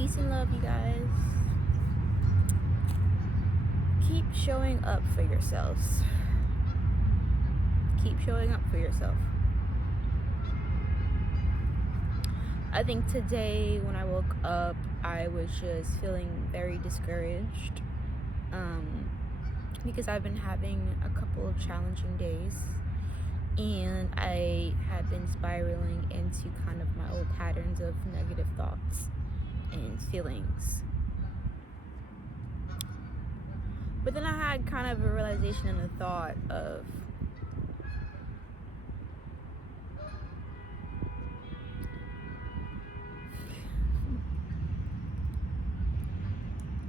Peace and love, you guys. Keep showing up for yourselves. Keep showing up for yourself. I think today when I woke up, I was just feeling very discouraged because I've been having a couple of challenging days and I had been spiraling into kind of my old patterns of negative thoughts and feelings. But then I had kind of a realization and a thought of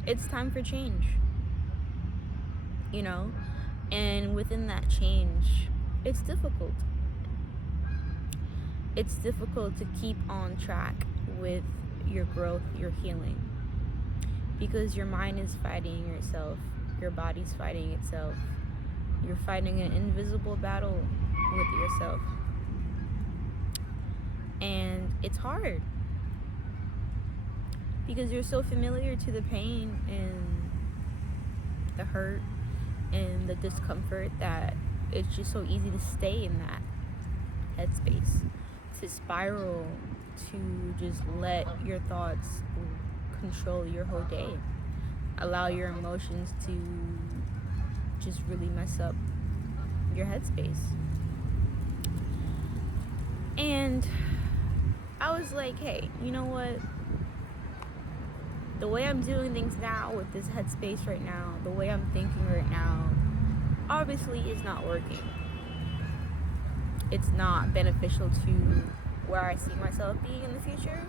it's time for change, and within that change, it's difficult. It's difficult to keep on track with your growth, your healing, because your mind is fighting yourself, your body's fighting itself. You're fighting an invisible battle with yourself. And it's hard because you're so familiar to the pain and the hurt and the discomfort that it's just so easy to stay in that headspace, to spiral, to just let your thoughts control your whole day, allow your emotions to just really mess up your headspace. And I was like, hey, you know what? The way I'm doing things now with this headspace right now, the way I'm thinking right now, obviously is not working. It's not beneficial to where I see myself being in the future,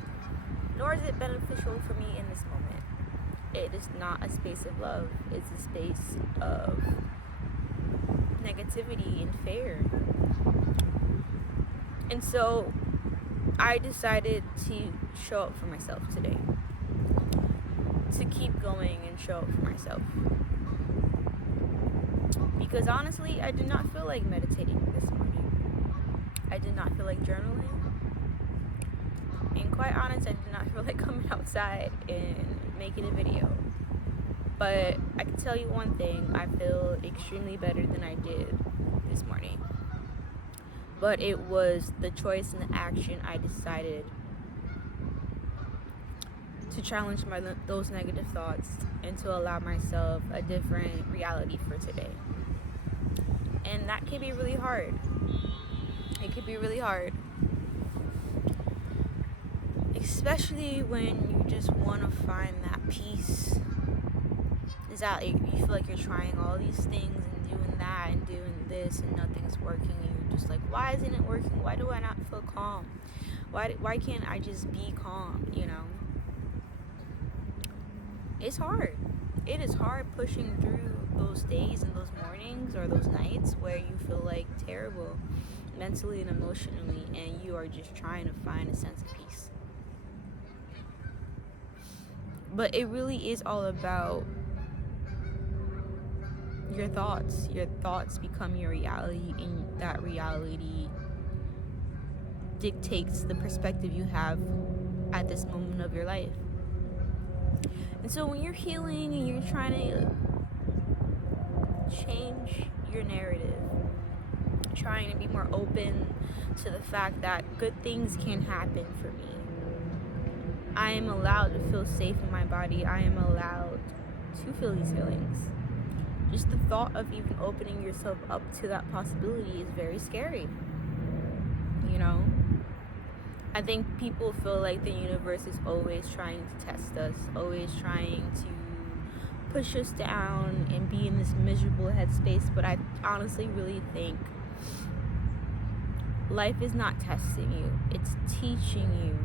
nor is it beneficial for me in this moment. It is not a space of love. It's a space of negativity and fear. And so I decided to show up for myself today. To keep going and show up for myself. Because honestly, I did not feel like meditating this morning. I did not feel like journaling. And quite honest, I did not feel like coming outside and making a video. But I can tell you one thing, I feel extremely better than I did this morning. But it was the choice and the action I decided to challenge those negative thoughts and to allow myself a different reality for today. And that can be really hard. It can be really hard. Especially when you just want to find that peace. Is that you feel like you're trying all these things and doing that and doing this and nothing's working, and you're just like, why isn't it working? Why do I not feel calm? Why can't I just be calm, It's hard. It is hard pushing through those days and those mornings or those nights where you feel like terrible mentally and emotionally, and you are just trying to find a sense of peace. But it really is all about your thoughts. Your thoughts become your reality, and that reality dictates the perspective you have at this moment of your life. And so when you're healing and you're trying to change your narrative, trying to be more open to the fact that good things can happen for me, I am allowed to feel safe in my body. I am allowed to feel these feelings. Just the thought of even opening yourself up to that possibility is very scary. I think people feel like the universe is always trying to test us, always trying to push us down and be in this miserable headspace. But I honestly really think life is not testing you. It's teaching you.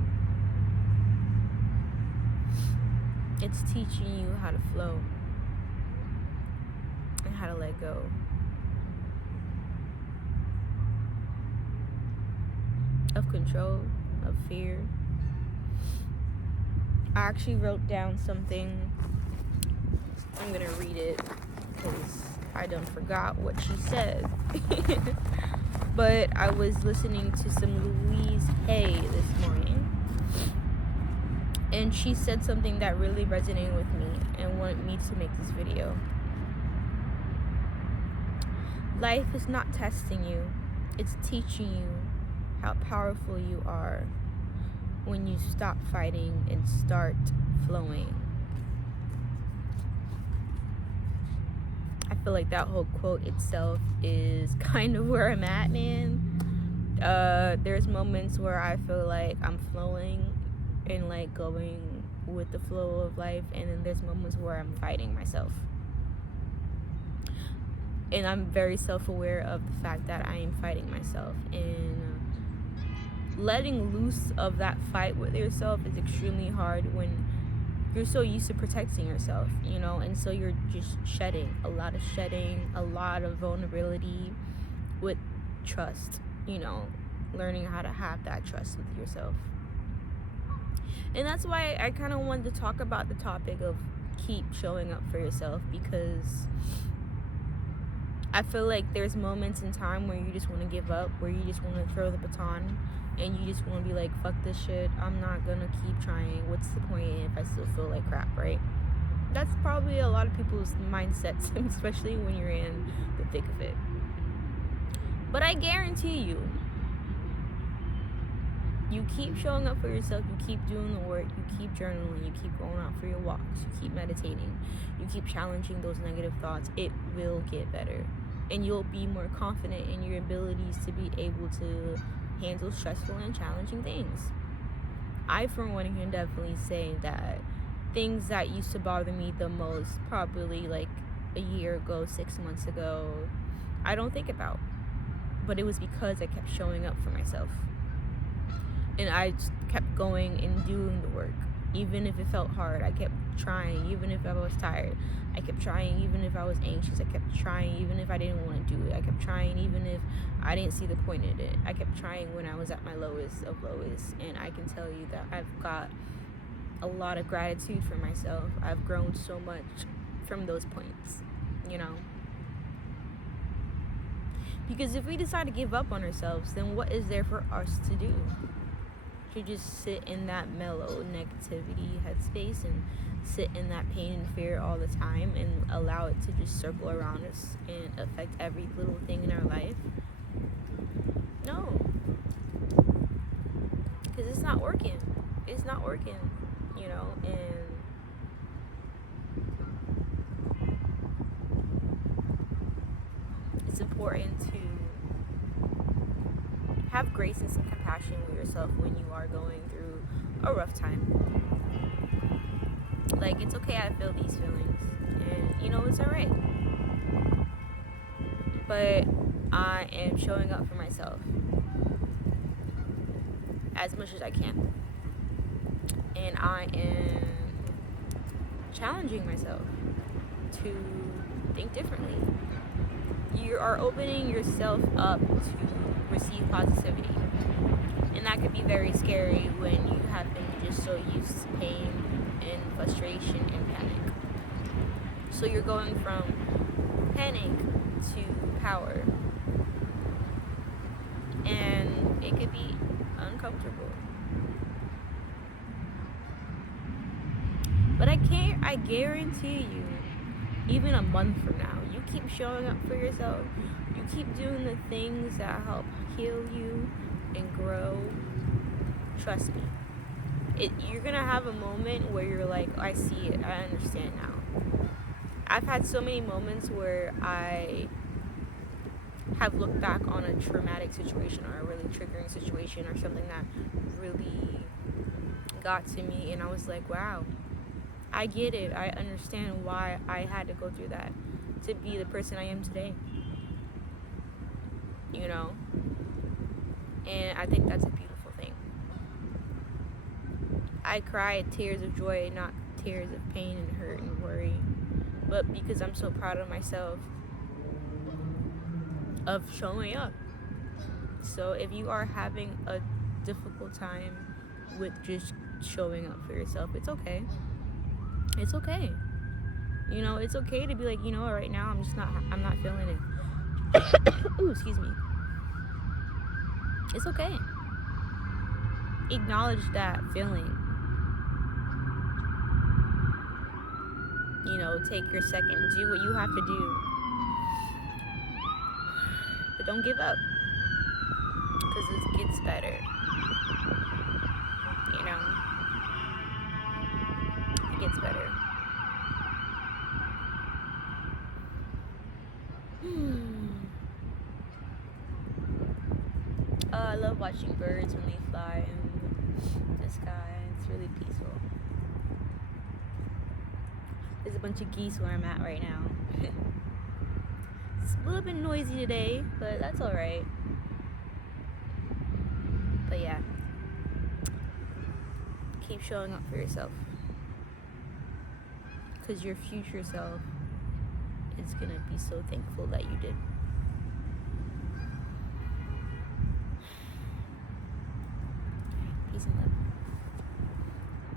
It's teaching you how to flow and how to let go. Of control, of fear. I actually wrote down something. I'm gonna read it because I done forgot what she said. But I was listening to some Louise Hay this morning, And she said something that really resonated with me and wanted me to make this video. Life is not testing you, it's teaching you how powerful you are when you stop fighting and start flowing. I feel like that whole quote itself is kind of where I'm at, man. There's moments where I feel like I'm flowing and like going with the flow of life, and then there's moments where I'm fighting myself. And I'm very self-aware of the fact that I am fighting myself, and letting loose of that fight with yourself is extremely hard when you're so used to protecting yourself, you know, and so you're just shedding, a lot of vulnerability with trust, you know, learning how to have that trust with yourself. And that's why I kind of wanted to talk about the topic of keep showing up for yourself, because I feel like there's moments in time where you just want to give up, where you just want to throw the baton, and you just want to be like, fuck this shit, I'm not gonna keep trying, what's the point if I still feel like crap, right? That's probably a lot of people's mindsets, especially when you're in the thick of it. But I guarantee you, you keep showing up for yourself, you keep doing the work, you keep journaling, you keep going out for your walks, you keep meditating, you keep challenging those negative thoughts, it will get better. And you'll be more confident in your abilities to be able to handle stressful and challenging things. I, for one, can definitely say that things that used to bother me the most, probably like a year ago, 6 months ago, I don't think about. But it was because I kept showing up for myself. And I just kept going and doing the work. Even if it felt hard, I kept trying. Even if I was tired, I kept trying. Even if I was anxious, I kept trying. Even if I didn't want to do it, I kept trying. Even if I didn't see the point in it, I kept trying when I was at my lowest of lowest. And I can tell you that I've got a lot of gratitude for myself. I've grown so much from those points, you know. Because if we decide to give up on ourselves, then what is there for us to do? To just sit in that mellow negativity headspace and sit in that pain and fear all the time and allow it to just circle around us and affect every little thing in our life? No. Because it's not working. It's not working, you know, and it's important to have grace and some compassion with yourself when you are going through a rough time. Like, it's okay, I feel these feelings, and you know, it's alright. But I am showing up for myself as much as I can, and I am challenging myself to think differently. You are opening yourself up to receive positivity, and that could be very scary when you have been just so used to pain and frustration and panic. So you're going from panic to power, and it could be uncomfortable. But I guarantee you, even a month from now, you keep showing up for yourself, you keep doing the things that help heal you and grow, trust me, you're gonna have a moment where you're like, I see it, I understand now. I've had so many moments where I have looked back on a traumatic situation or a really triggering situation or something that really got to me, and I was like, wow, I get it, I understand why I had to go through that to be the person I am today, you know. And I think that's a beautiful thing. I cried tears of joy, not tears of pain and hurt and worry, but because I'm so proud of myself of showing up. So if you are having a difficult time with just showing up for yourself, it's okay. It's okay. You know, it's okay to be like, you know what, right now I'm not feeling it. Ooh, excuse me. It's okay. Acknowledge that feeling. take your second, do what you have to do, but don't give up, because it gets better. It gets better. I love watching birds when they fly in the sky. It's really peaceful. There's a bunch of geese where I'm at right now. It's a little bit noisy today, but that's alright. But yeah, keep showing up for yourself, because your future self is gonna be so thankful that you did. Peace and love.